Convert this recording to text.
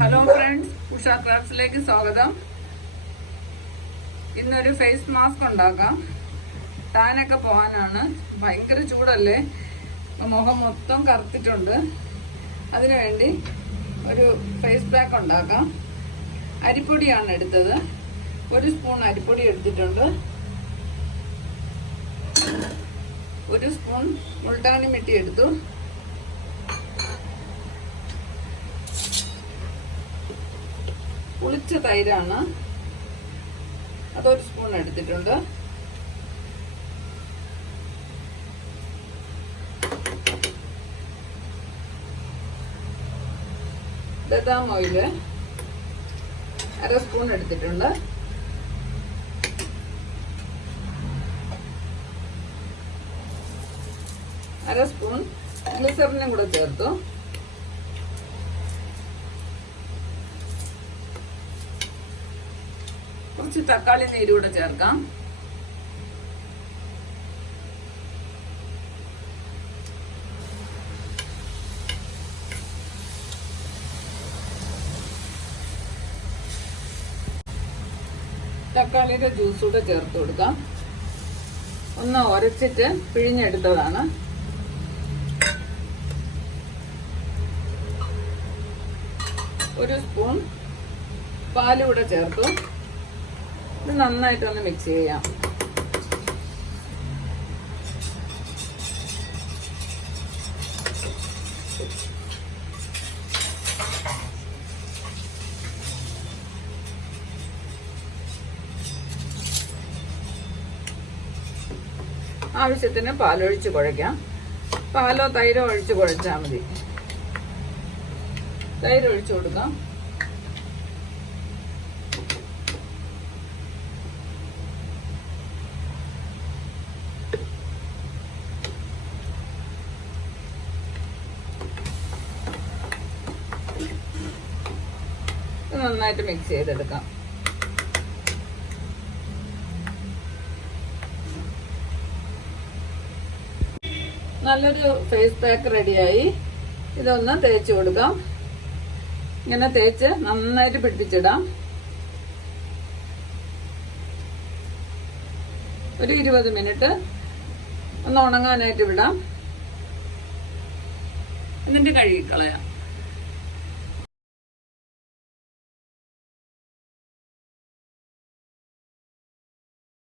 Hello friends, Usha ക്രാഫ്റ്റ്സിലേക്ക് സ്വാഗതം. ഇന്നൊരു face mask ഉണ്ടാക്കാം. ടാനൊക്കെ പോകാനാണ്. ഭയങ്കര ചൂടല്ലേ, മുഖം മൊത്തം കറുത്തിട്ടുണ്ട്. അതിനുവേണ്ടി ഒരു ഫേസ് പാക്ക് ഉണ്ടാക്കാം. അരിപ്പൊടിയാണ് എടുത്തത്. 1 സ്പൂൺ അരിപ്പൊടി എടുത്തിട്ടുണ്ട്. 1 സ്പൂൺ മുൾട്ടാനി മിട്ടി എടുത്തു. പുളിച്ച തൈരാണ്, അതൊരു സ്പൂൺ എടുത്തിട്ടുണ്ട്. ബദാം ഓയില് 1/2 സ്പൂൺ എടുത്തിട്ടുണ്ട്. അര സ്പൂൺ ഗ്ലിസറിനും കൂടെ ചേർത്തു. കുറച്ച് തക്കാളി നീര് കൂടെ ചേർക്കാം. തക്കാളിയുടെ ജ്യൂസ് കൂടെ ചേർത്ത് കൊടുക്കാം. ഒന്ന് ഉരച്ചിട്ട് പിഴിഞ്ഞെടുത്തതാണ്. ഒരു സ്പൂൺ പാല് കൂടെ ചേർത്തു. ഇത് നന്നായിട്ടൊന്ന് മിക്സ് ചെയ്യാം. ആവശ്യത്തിന് പാലൊഴിച്ച് കുഴയ്ക്കാം. പാലോ തൈരോ ഒഴിച്ച് കുഴച്ചാൽ മതി. തൈര് ഒഴിച്ചു കൊടുക്കാം. നന്നായിട്ട് മിക്സ് ചെയ്തെടുക്കാം. നല്ലൊരു ഫേസ് പാക്ക് റെഡിയായി. ഇതൊന്ന് തേച്ച് കൊടുക്കാം. ഇങ്ങനെ തേച്ച് നന്നായിട്ട് പിടിപ്പിച്ചിടാം. ഒരു 20 മിനിറ്റ് ഒന്ന് ഉണങ്ങാനായിട്ട് വിടാം. എന്നിട്ട് കഴുകിക്കളയാം.